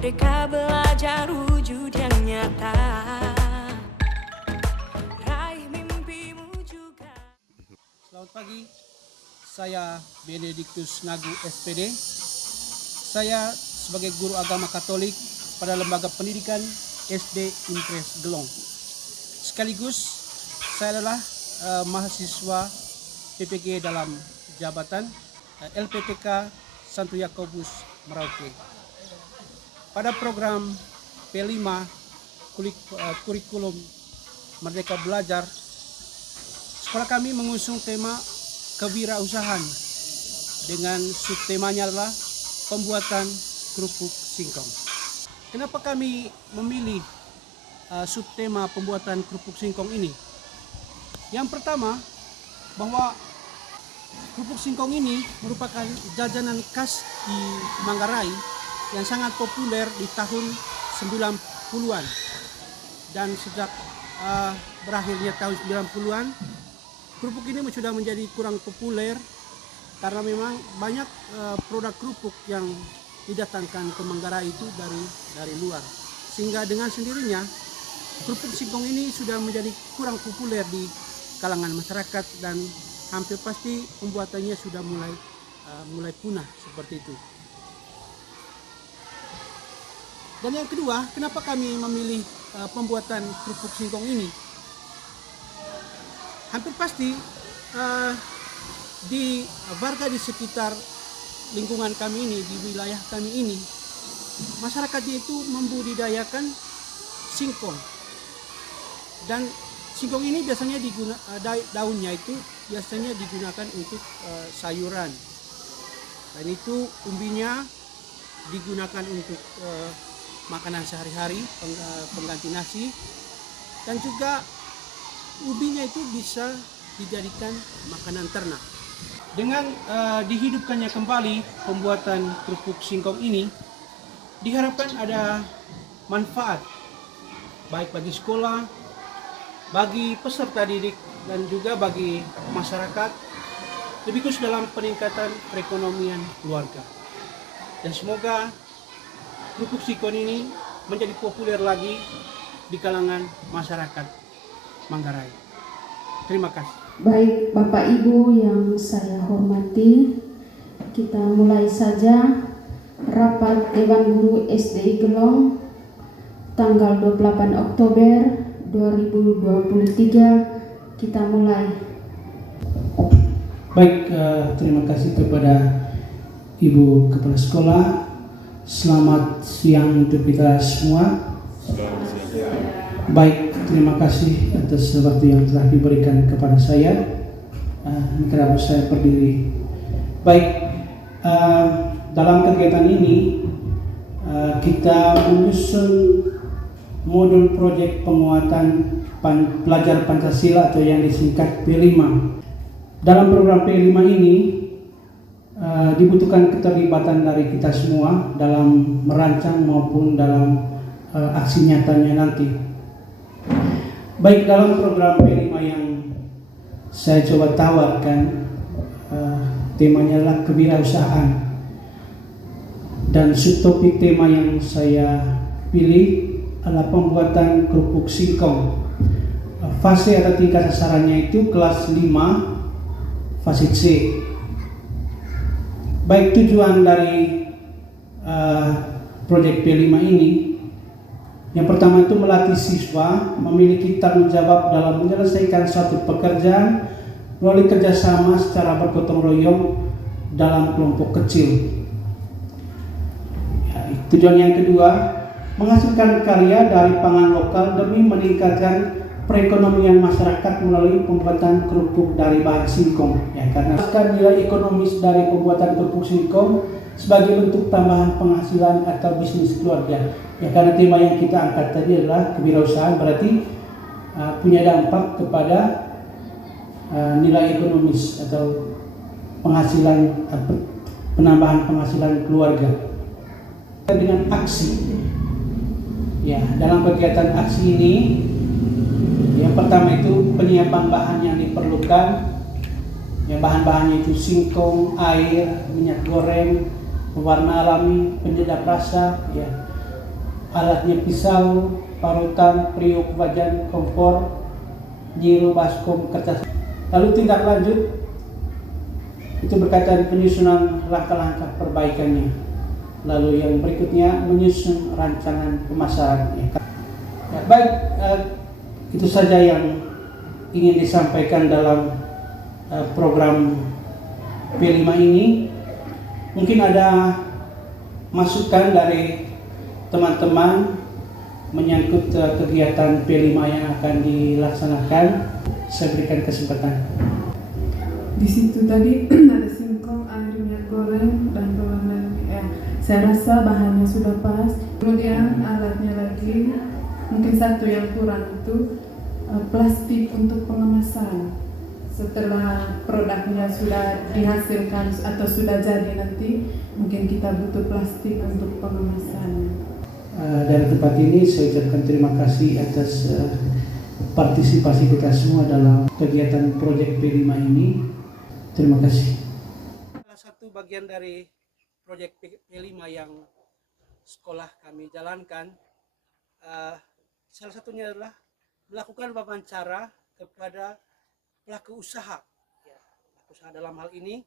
Merdeka belajar wujud yang nyata. Raih mimpimu juga. Selamat pagi, saya Benediktus Nagu SPD. Saya sebagai guru agama Katolik pada Lembaga Pendidikan SD Impres Gelong. Sekaligus saya adalah mahasiswa PPG dalam jabatan LPTK Santo Yakobus Merauke. Pada program P5 kurikulum Merdeka Belajar, sekolah kami mengusung tema kewirausahaan dengan subtemanya adalah pembuatan kerupuk singkong. Kenapa kami memilih subtema pembuatan kerupuk singkong ini? Yang pertama, bahwa kerupuk singkong ini merupakan jajanan khas di Manggarai yang sangat populer di tahun 90-an. Dan sejak berakhirnya tahun 90-an, kerupuk ini sudah menjadi kurang populer karena memang banyak produk kerupuk yang didatangkan ke Manggarai itu dari luar. Sehingga dengan sendirinya kerupuk singkong ini sudah menjadi kurang populer di kalangan masyarakat dan hampir pasti pembuatannya sudah mulai punah seperti itu. Dan yang kedua, kenapa kami memilih pembuatan kerupuk singkong ini? Hampir pasti di warga di sekitar lingkungan kami ini, di wilayah kami ini, masyarakatnya itu membudidayakan singkong. Dan singkong ini biasanya daunnya itu biasanya digunakan untuk sayuran. Dan itu umbinya digunakan untuk makanan sehari-hari, pengganti nasi. Dan juga ubinya itu bisa dijadikan makanan ternak. Dengan dihidupkannya kembali pembuatan kerupuk singkong ini, diharapkan ada manfaat baik bagi sekolah, bagi peserta didik, dan juga bagi masyarakat, lebih khusus dalam peningkatan perekonomian keluarga. Dan semoga kerupuk singkong ini menjadi populer lagi di kalangan masyarakat Manggarai. Terima kasih. Baik Bapak Ibu yang saya hormati, kita mulai saja rapat Dewan Guru SD Gelong tanggal 28 Oktober 2023. Kita mulai. Baik, terima kasih kepada Ibu Kepala Sekolah. Selamat siang untuk kita semua. Baik, terima kasih atas waktu yang telah diberikan kepada saya. Kenapa saya berdiri? Baik, dalam kegiatan ini kita menyusun modul proyek penguatan pelajar Pancasila atau yang disingkat P5. Dalam program P5 ini dibutuhkan keterlibatan dari kita semua dalam merancang maupun dalam aksi nyatanya nanti. Baik, dalam program P5 yang saya coba tawarkan, temanya adalah kewirausahaan. Dan subtopik tema yang saya pilih adalah pembuatan kerupuk singkong. Fase atau tingkat sasarannya itu kelas 5, fase C. Baik, tujuan dari proyek P5 ini, yang pertama itu melatih siswa memiliki tanggung jawab dalam menyelesaikan suatu pekerjaan melalui kerjasama secara bergotong royong dalam kelompok kecil. Tujuan yang kedua, menghasilkan karya dari pangan lokal demi meningkatkan perekonomian masyarakat melalui pembuatan kerupuk dari bahan singkong. Karena nilai ekonomis dari pembuatan kerupuk singkong sebagai bentuk tambahan penghasilan atau bisnis keluarga. Karena tema yang kita angkat tadi adalah kewirausahaan, berarti punya dampak kepada nilai ekonomis atau penghasilan, penambahan penghasilan keluarga. Dengan aksi, dalam kegiatan aksi ini, yang pertama itu penyiapan bahan yang diperlukan. Yang bahan-bahannya itu singkong, air, minyak goreng, pewarna alami, penyedap rasa, alatnya pisau, parutan, periuk, wajan, kompor, giro, baskom, kertas. Lalu tindak lanjut itu berkaitan penyusunan langkah-langkah perbaikannya. Lalu yang berikutnya menyusun rancangan pemasaran. Ya, baik, itu saja yang ingin disampaikan dalam program P5 ini. Mungkin ada masukan dari teman-teman menyangkut kegiatan P5 yang akan dilaksanakan. Saya berikan kesempatan. Di situ tadi ada singkong, air, minyak goreng, dan pewarna. Saya rasa bahannya sudah pas. Kemudian alatnya lagi, mungkin satu yang kurang itu plastik untuk pengemasan. Setelah produknya sudah dihasilkan atau sudah jadi nanti, mungkin kita butuh plastik untuk pengemasan. Dari tempat ini saya ucapkan terima kasih atas partisipasi kita semua dalam kegiatan proyek P5 ini. Terima kasih. Salah satu bagian dari proyek P5 yang sekolah kami jalankan, salah satunya adalah melakukan wawancara kepada pelaku usaha. Pelaku usaha dalam hal ini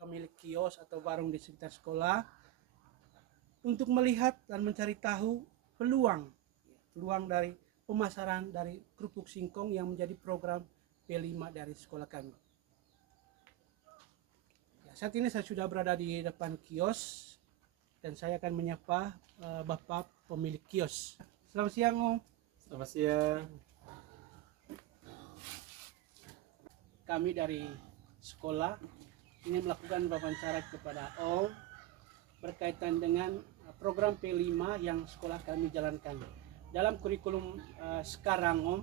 pemilik kios atau warung di sekitar sekolah, untuk melihat dan mencari tahu peluang dari pemasaran dari kerupuk singkong yang menjadi program P5 dari sekolah kami. Saat ini saya sudah berada di depan kios dan saya akan menyapa Bapak pemilik kios. Selamat siang, Om. Selamat siang. Kami dari sekolah ingin melakukan wawancara kepada Om berkaitan dengan program P5 yang sekolah kami jalankan. Dalam kurikulum sekarang, Om,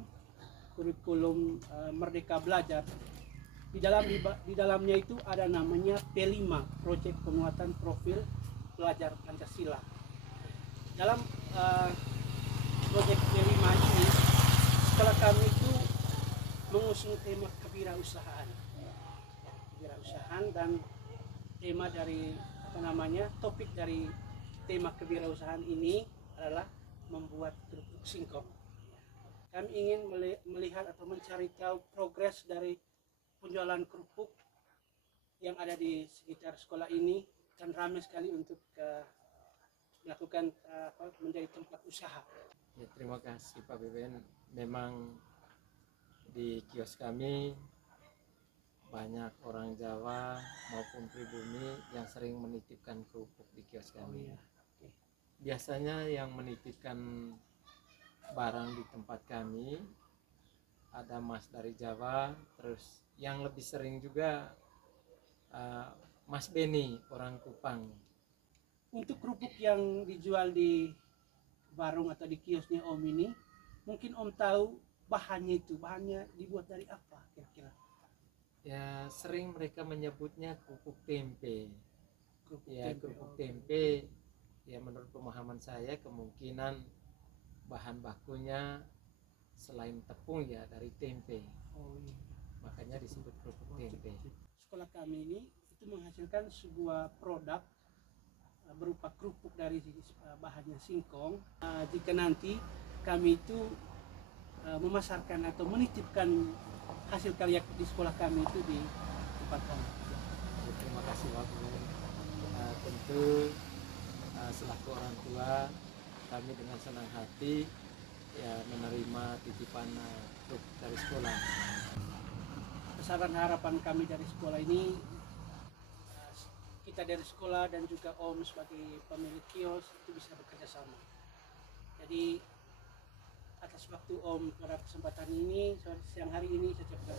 kurikulum Merdeka Belajar, di dalamnya itu ada namanya P5, Proyek Penguatan Profil Pelajar Pancasila. Dalam proyek P5 ini, sekolah kami itu mengusung tema kewirausahaan dan tema dari topik dari tema kewirausahaan ini adalah membuat kerupuk singkong. Kami ingin melihat atau mencari tahu progres dari penjualan kerupuk yang ada di sekitar sekolah ini, kan ramai sekali untuk melakukan menjadi tempat usaha. Ya, terima kasih Pak Beben. Memang di kios kami banyak orang Jawa maupun pribumi yang sering menitipkan kerupuk di kios kami. Biasanya yang menitipkan barang di tempat kami ada Mas dari Jawa, terus yang lebih sering juga Mas Beni, orang Kupang. Untuk kerupuk yang dijual di warung atau di kiosnya Om ini, mungkin Om tahu bahannya dibuat dari apa kira-kira? Ya, sering mereka menyebutnya kerupuk tempe. Kerupuk tempe. Ya, menurut pemahaman saya kemungkinan bahan bakunya selain tepung ya dari tempe. Makanya disebut kerupuk tempe. Sekolah kami ini itu menghasilkan sebuah produk berupa kerupuk dari bahannya singkong. Jika nanti kami itu memasarkan atau menitipkan hasil karya di sekolah kami itu di tempat kami. Terima kasih Pak. Tentu selaku orang tua kami dengan senang hati ya menerima titipan kerupuk dari sekolah. Pesan harapan kami dari sekolah ini, kita dari sekolah dan juga Om sebagai pemilik kios itu bisa bekerja sama. Jadi atas waktu Om pada kesempatan ini, siang hari ini saya ucapkan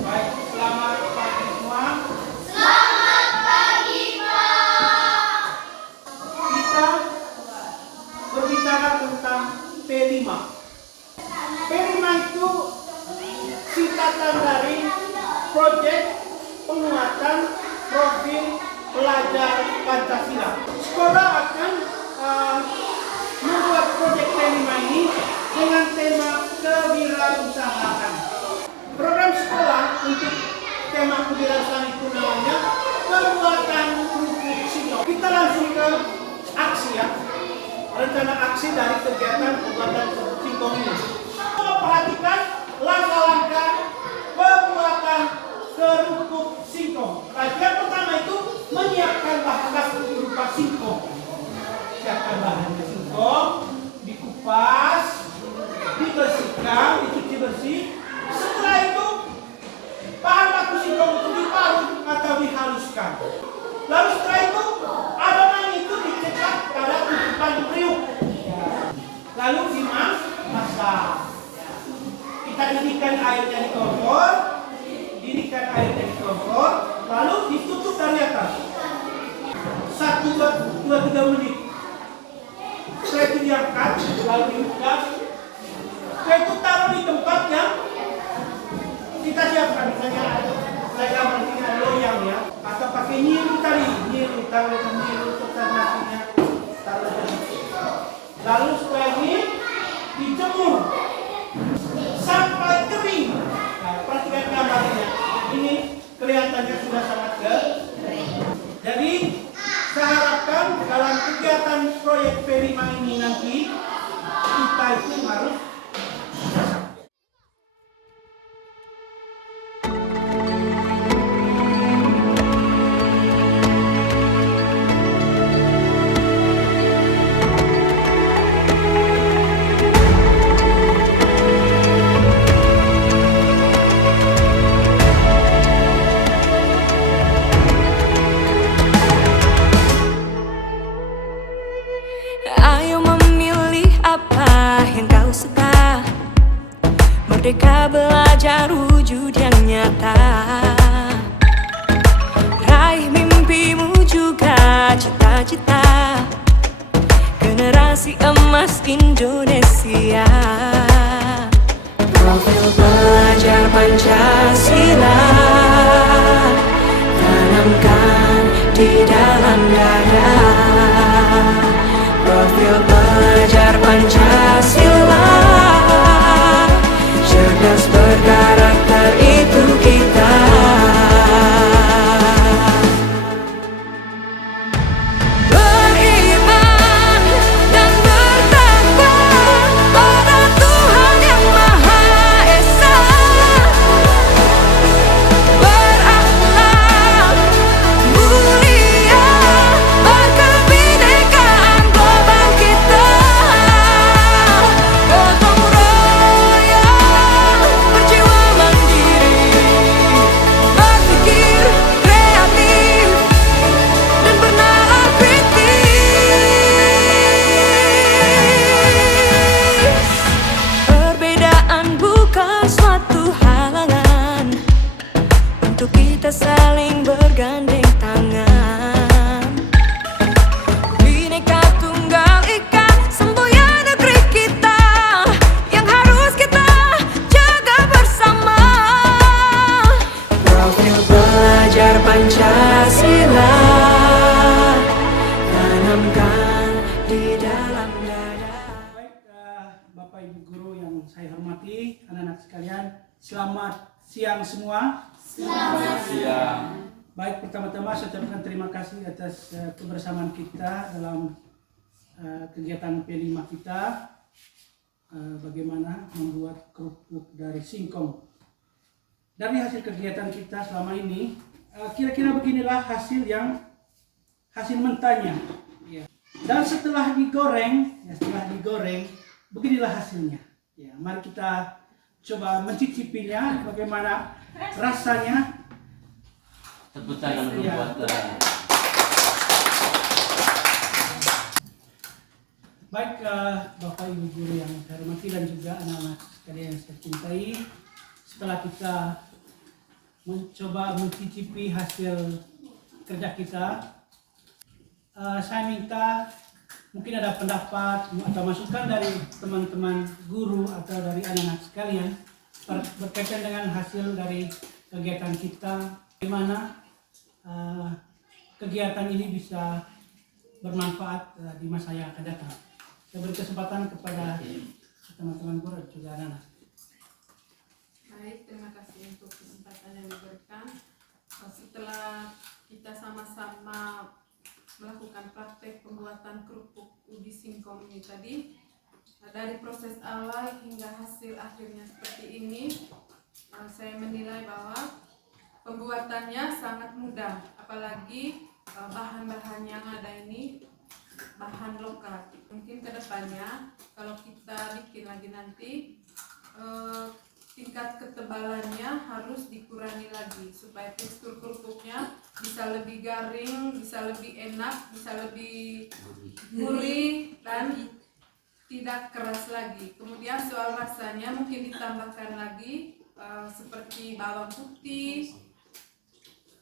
baik, selamat pagi semua. Selamat pagi Pak. Kita berbicara tentang P5. P5 itu singkatan dari Proyek Penguatan Profil Pelajar Pancasila. Sekolah akan membuat proyek P5 ini dengan tema kewirausahaan. Program sekolah untuk tema kewirausahaan itu namanya pembuatan kerupuk singkong. Kita langsung ke aksi ya. rencana aksi dari kegiatan pembuatan kerupuk singkong ini. Perhatikan langkah-langkah pembuatan kerupuk singkong. Yang pertama itu menyiapkan bahan baku berupa singkong. Siapkan bahan singkong, dikupas, dibersihkan, dicuci bersih. Setelah itu bahan baku singkong itu diparut atau dihaluskan. Lalu setelah itu adonan itu dicetak pada tutupan periuk. Lalu dimasak. Kita didihkan airnya di kompor, lalu ditutup dari atas 1-2-3 menit. Setelah itu diangkat, lalu dibuka. Setelah itu taruh di tempat yang kita siapkan, misalnya saya mungkin loyang ya, atau pakai nyiru tadi, taruh serta nasinya, taruh di situ. Lalu setelah ini dijemur sampai kering. Nah, perhatikan gambarnya. Ini kelihatannya sudah sangat kering. Jadi saya harapkan dalam kegiatan proyek P5 ini nanti kita itu harus Ayo memilih apa yang kau suka. Merdeka belajar wujud yang nyata. Raih mimpimu juga cita-cita. Generasi emas Indonesia. Profil belajar Pancasila tanamkan di dalam dada. Profil belajar Pancasila, cerdas berkarakter itu kita. Beriman dan bertakwa pada Tuhan yang Maha Esa. Berakhlak mulia, berkebinekaan global kita. Gotong royong, berjiwa mandiri, berpikir kreatif dan bernalar kritis. Perbedaan bukan suatu halangan untuk kita saling bergandeng tangan. Bhinneka Tunggal Ika, semboyan negeri kita yang harus kita jaga bersama. Profil belajar Pancasila tanamkan di dalam dada. baik. Bapak Ibu guru yang saya hormati, anak-anak sekalian, selamat siang semua. Baik, pertama-tama saya ucapkan terima kasih atas kebersamaan kita dalam kegiatan P5 kita, bagaimana membuat kerupuk dari singkong. Dari hasil kegiatan kita selama ini, kira-kira beginilah hasil mentahnya. Ya. Dan setelah digoreng, beginilah hasilnya. Ya, mari kita coba mencicipinya, bagaimana rasanya. Tepuk tangan untuk Ya. buatan. Baik, Bapak Ibu guru yang saya hormati dan juga anak-anak sekalian yang saya cintai, setelah kita mencoba mencicipi hasil kerja kita, saya minta mungkin ada pendapat atau masukan dari teman-teman guru atau dari anak-anak sekalian berkaitan dengan hasil dari kegiatan kita, bagaimana kegiatan ini bisa bermanfaat di masa yang akan datang. Saya beri kesempatan kepada teman-teman guru dan juga anak-anak. Baik, terima kasih untuk kesempatan yang diberikan. Setelah kita sama-sama melakukan praktek pembuatan kerupuk ubi singkong singkong ini tadi. Dari proses awal hingga hasil akhirnya seperti ini, saya menilai bahwa pembuatannya sangat mudah, apalagi bahan-bahan yang ada ini bahan lokal. Mungkin kedepannya kalau kita bikin lagi nanti, tingkat ketebalannya harus dikurangi lagi supaya tekstur kerupuknya bisa lebih garing, bisa lebih enak, bisa lebih gurih dan tidak keras lagi. Kemudian soal rasanya mungkin ditambahkan lagi seperti bawang putih,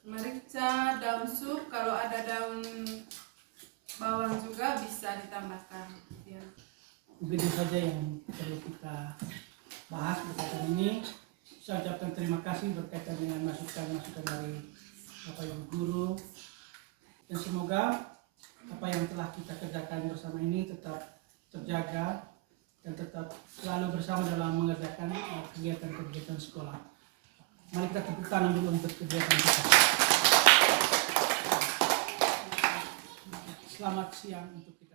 merica, daun sup. Kalau ada daun bawang juga bisa ditambahkan. Ya. Mungkin itu saja yang perlu kita bahas berkaitan ini. Saya ucapkan terima kasih berkaitan dengan masukan-masukan dari Bapak Ibu Guru, dan semoga apa yang telah kita kerjakan bersama ini tetap terjaga dan tetap selalu bersama dalam mengerjakan kegiatan-kegiatan sekolah. Mari kita tepuk tangan dulu untuk kegiatan kita. Selamat siang untuk kita.